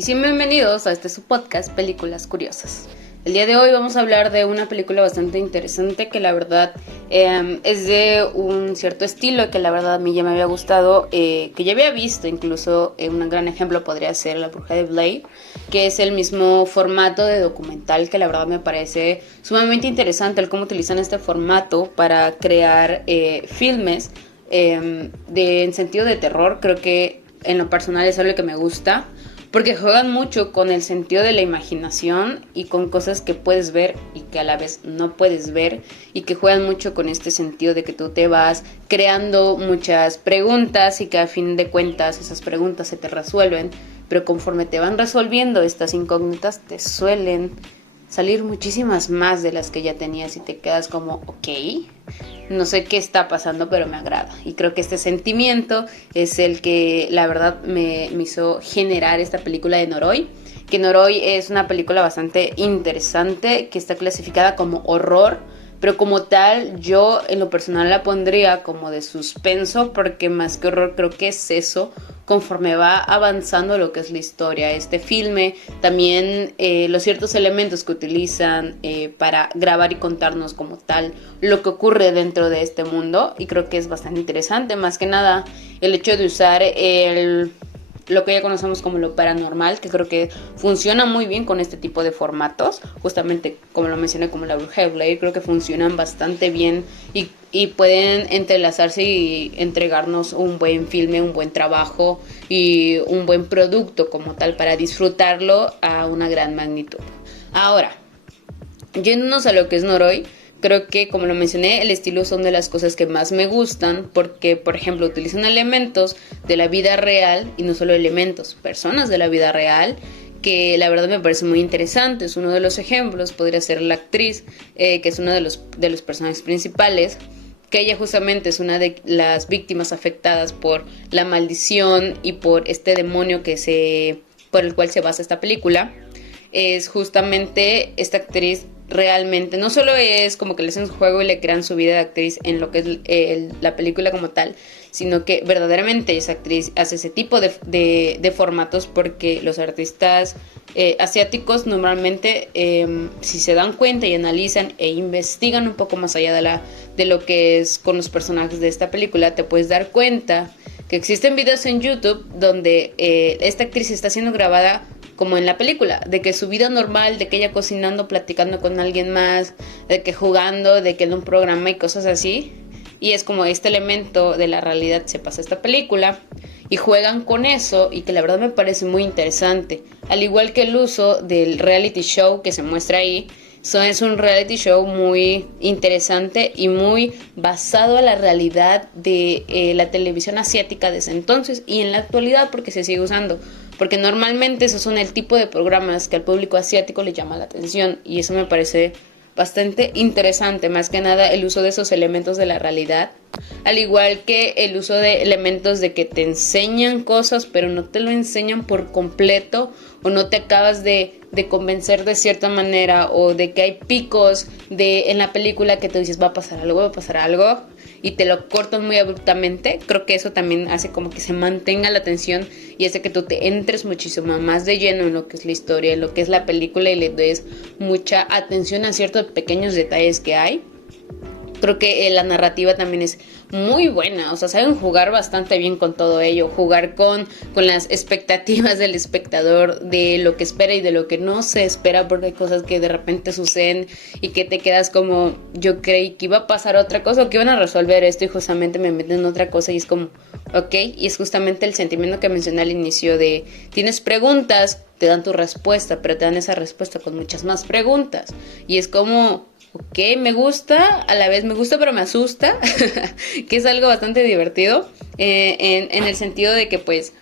Y bienvenidos a su podcast Películas Curiosas. El día de hoy vamos a hablar de una película bastante interesante que la verdad es de un cierto estilo que la verdad a mí ya me había gustado, que ya había visto incluso. Un gran ejemplo podría ser La Bruja de Blair, que es el mismo formato de documental que la verdad me parece sumamente interesante el cómo utilizan este formato para crear filmes en sentido de terror. Creo que en lo personal es algo que me gusta, porque juegan mucho con el sentido de la imaginación y con cosas que puedes ver y que a la vez no puedes ver, y que juegan mucho con este sentido de que tú te vas creando muchas preguntas y que a fin de cuentas esas preguntas se te resuelven, pero conforme te van resolviendo estas incógnitas te suelen salir muchísimas más de las que ya tenías y te quedas como, ok, no sé qué está pasando, pero me agrada. Y creo que este sentimiento es el que la verdad me hizo generar esta película de Noroi. Que Noroi es una película bastante interesante, que está clasificada como horror, pero como tal yo en lo personal la pondría como de suspenso, porque más que horror creo que es eso, conforme va avanzando lo que es la historia. Este filme también los ciertos elementos que utilizan para grabar y contarnos como tal lo que ocurre dentro de este mundo, y creo que es bastante interesante. Más que nada el hecho de usar lo que ya conocemos como lo paranormal, que creo que funciona muy bien con este tipo de formatos, justamente como lo mencioné, como La Bruja de Blair. Creo que funcionan bastante bien y pueden entrelazarse y entregarnos un buen filme, un buen trabajo y un buen producto como tal para disfrutarlo a una gran magnitud. Ahora, yéndonos a lo que es Noroi, creo que, como lo mencioné, el estilo son de las cosas que más me gustan, porque, por ejemplo, utilizan elementos de la vida real, y no solo elementos, personas de la vida real, que la verdad me parece muy interesante. Es uno de los ejemplos, podría ser la actriz, que es uno de los personajes principales, que ella justamente es una de las víctimas afectadas por la maldición y por este demonio por el cual se basa esta película. Es justamente esta actriz realmente, no solo es como que le hacen su juego y le crean su vida de actriz en lo que es la película como tal, sino que verdaderamente esa actriz hace ese tipo de formatos, porque los artistas asiáticos normalmente, si se dan cuenta y analizan e investigan un poco más allá de lo que es con los personajes de esta película, te puedes dar cuenta que existen videos en YouTube donde esta actriz está siendo grabada como en la película, de que su vida normal, de que ella cocinando, platicando con alguien más, de que jugando, de que en un programa y cosas así. Y es como este elemento de la realidad se pasa a esta película y juegan con eso, y que la verdad me parece muy interesante. Al igual que el uso del reality show que se muestra ahí, es un reality show muy interesante y muy basado en la realidad de la televisión asiática de ese entonces y en la actualidad, porque se sigue usando. Porque normalmente esos son el tipo de programas que al público asiático le llama la atención, y eso me parece bastante interesante. Más que nada el uso de esos elementos de la realidad, al igual que el uso de elementos de que te enseñan cosas pero no te lo enseñan por completo, o no te acabas de convencer de cierta manera, o de que hay picos en la película que tú dices va a pasar algo y te lo cortan muy abruptamente. Creo que eso también hace como que se mantenga la atención y hace que tú te entres muchísimo más de lleno en lo que es la historia, en lo que es la película, y le des mucha atención a ciertos pequeños detalles que hay. Creo que la narrativa también es muy buena, o sea, saben jugar bastante bien con todo ello, jugar con las expectativas del espectador, de lo que espera y de lo que no se espera, porque hay cosas que de repente suceden y que te quedas como, yo creí que iba a pasar otra cosa o que iban a resolver esto y justamente me meten en otra cosa, y es como, ok, y es justamente el sentimiento que mencioné al inicio de, tienes preguntas, te dan tu respuesta, pero te dan esa respuesta con muchas más preguntas, y es como, ok, me gusta, a la vez me gusta pero me asusta, que es algo bastante divertido, en el sentido de que pues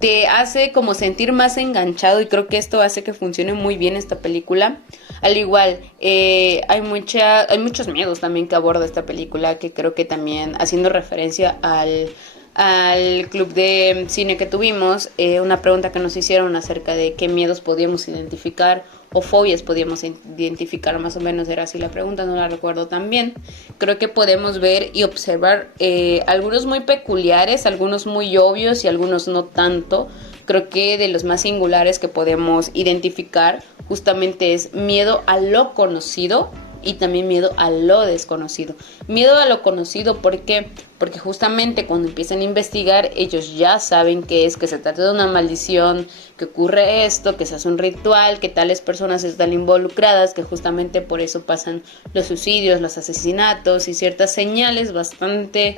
te hace como sentir más enganchado, y creo que esto hace que funcione muy bien esta película. Al igual, hay muchos miedos también que aborda esta película, que creo que también, haciendo referencia al club de cine que tuvimos, una pregunta que nos hicieron acerca de qué miedos podíamos identificar o fobias podíamos identificar, más o menos era así la pregunta, no la recuerdo tan bien. Creo que podemos ver y observar algunos muy peculiares, algunos muy obvios y algunos no tanto, creo que de los más singulares que podemos identificar justamente es miedo a lo conocido y también miedo a lo desconocido. Miedo a lo conocido, ¿por qué? Porque justamente cuando empiezan a investigar, ellos ya saben que se trata de una maldición, que ocurre esto, que se hace un ritual, que tales personas están involucradas, que justamente por eso pasan los suicidios, los asesinatos y ciertas señales bastante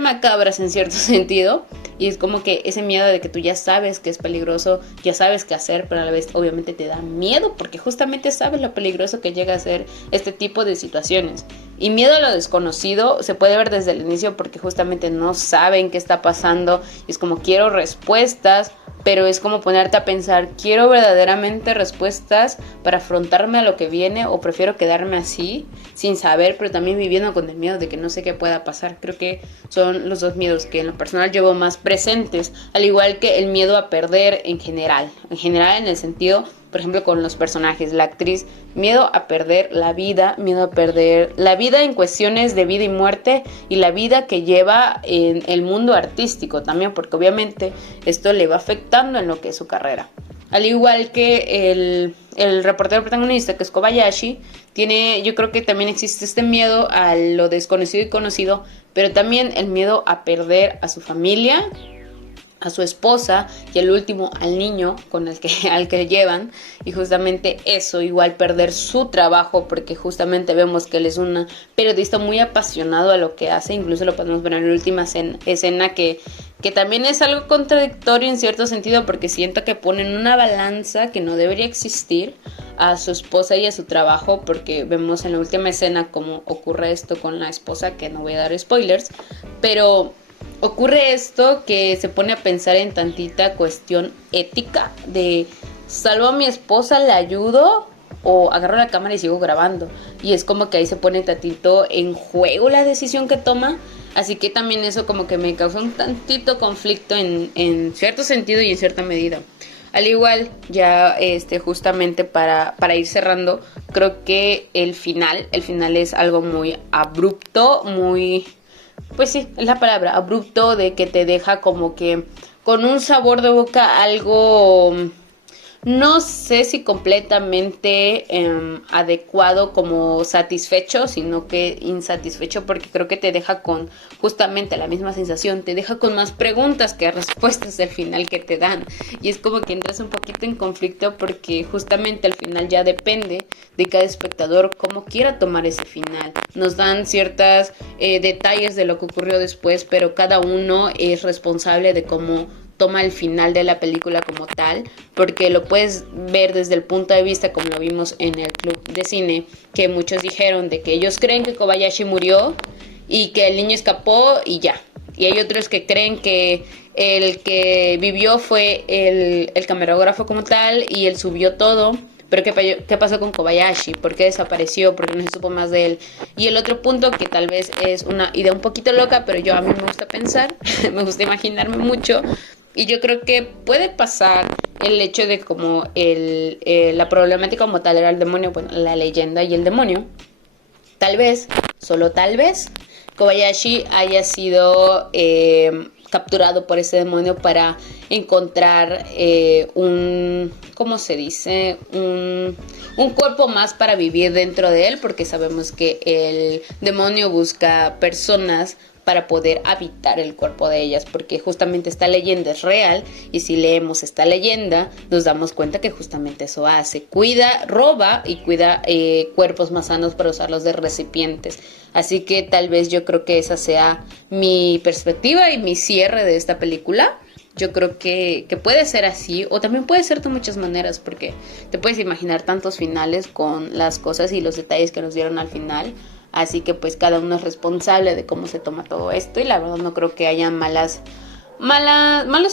macabras en cierto sentido. Y es como que ese miedo de que tú ya sabes que es peligroso, ya sabes qué hacer, pero a la vez obviamente te da miedo porque justamente sabes lo peligroso que llega a ser este tipo de situaciones. Y miedo a lo desconocido se puede ver desde el inicio porque justamente no saben qué está pasando. Es como quiero respuestas, pero es como ponerte a pensar, ¿quiero verdaderamente respuestas para afrontarme a lo que viene o prefiero quedarme así, sin saber, pero también viviendo con el miedo de que no sé qué pueda pasar? Creo que son los dos miedos que en lo personal llevo más presentes, al igual que el miedo a perder en general en el sentido, por ejemplo, con los personajes, la actriz, miedo a perder la vida, miedo a perder la vida en cuestiones de vida y muerte y la vida que lleva en el mundo artístico también, porque obviamente esto le va afectando en lo que es su carrera. Al igual que el reportero protagonista, que es Kobayashi, yo creo que también existe este miedo a lo desconocido y conocido, pero también el miedo a perder a su familia, a su esposa y al último al niño al que llevan, y justamente eso, igual perder su trabajo, porque justamente vemos que él es un periodista muy apasionado a lo que hace. Incluso lo podemos ver en la última escena que también es algo contradictorio en cierto sentido, porque siento que ponen una balanza que no debería existir a su esposa y a su trabajo, porque vemos en la última escena cómo ocurre esto con la esposa, que no voy a dar spoilers, pero ocurre esto que se pone a pensar en tantita cuestión ética de salvo a mi esposa, la ayudo o agarro la cámara y sigo grabando, y es como que ahí se pone tantito en juego la decisión que toma. Así que también eso como que me causa un tantito conflicto en cierto sentido y en cierta medida. Al igual, ya justamente para ir cerrando, creo que el final es algo muy abrupto, pues sí, es la palabra, abrupto, de que te deja como que con un sabor de boca algo, no sé si completamente adecuado como satisfecho, sino que insatisfecho, porque creo que te deja con justamente la misma sensación, te deja con más preguntas que respuestas al final que te dan, y es como que entras un poquito en conflicto porque justamente al final ya depende de cada espectador cómo quiera tomar ese final. Nos dan ciertos detalles de lo que ocurrió después, pero cada uno es responsable de cómo toma el final de la película como tal, porque lo puedes ver desde el punto de vista como lo vimos en el club de cine, que muchos dijeron de que ellos creen que Kobayashi murió y que el niño escapó y ya, y hay otros que creen que el que vivió fue el camarógrafo como tal y él subió todo. Pero ¿qué pasó con Kobayashi? ¿Por qué desapareció? ¿Por qué no se supo más de él? Y el otro punto, que tal vez es una idea un poquito loca, pero a mí me gusta pensar, me gusta imaginarme mucho, y yo creo que puede pasar el hecho de como la problemática como tal era el demonio, bueno, la leyenda y el demonio. Tal vez, solo tal vez, Kobayashi haya sido capturado por ese demonio para encontrar ¿cómo se dice? Un cuerpo más para vivir dentro de él, porque sabemos que el demonio busca personas para poder habitar el cuerpo de ellas, porque justamente esta leyenda es real, y si leemos esta leyenda nos damos cuenta que justamente eso hace, roba y cuida cuerpos más sanos para usarlos de recipientes. Así que tal vez yo creo que esa sea mi perspectiva y mi cierre de esta película. Yo creo que puede ser así, o también puede ser de muchas maneras, porque te puedes imaginar tantos finales con las cosas y los detalles que nos dieron al final. Así que pues cada uno es responsable de cómo se toma todo esto, y la verdad no creo que haya malos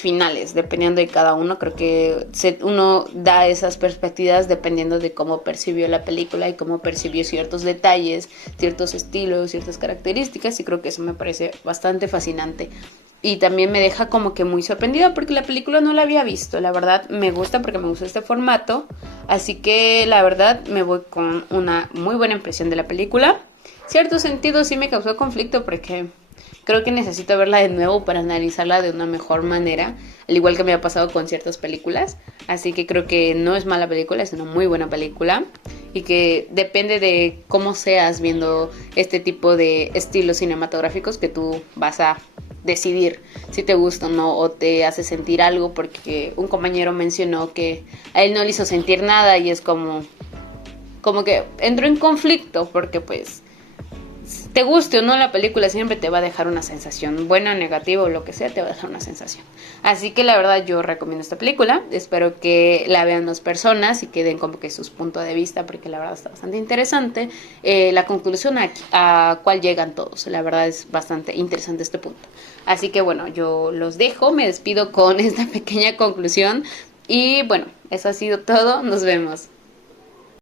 finales dependiendo de cada uno. Creo que uno da esas perspectivas dependiendo de cómo percibió la película y cómo percibió ciertos detalles, ciertos estilos, ciertas características, y creo que eso me parece bastante fascinante. Y también me deja como que muy sorprendida porque la película no la había visto. La verdad me gusta porque me gusta este formato. Así que la verdad me voy con una muy buena impresión de la película. Cierto sentido sí me causó conflicto porque creo que necesito verla de nuevo para analizarla de una mejor manera, al igual que me ha pasado con ciertas películas. Así que creo que no es mala película, es una muy buena película y que depende de cómo seas viendo este tipo de estilos cinematográficos que tú vas a decidir si te gusta o no, o te hace sentir algo, porque un compañero mencionó que a él no le hizo sentir nada y es como que entró en conflicto porque pues te guste o no la película, siempre te va a dejar una sensación, buena, negativa o lo que sea, te va a dejar una sensación. Así que la verdad yo recomiendo esta película, espero que la vean dos personas y que den como que sus puntos de vista, porque la verdad está bastante interesante. La conclusión a cuál llegan todos, la verdad es bastante interesante este punto. Así que bueno, yo los dejo, me despido con esta pequeña conclusión y bueno, eso ha sido todo, nos vemos.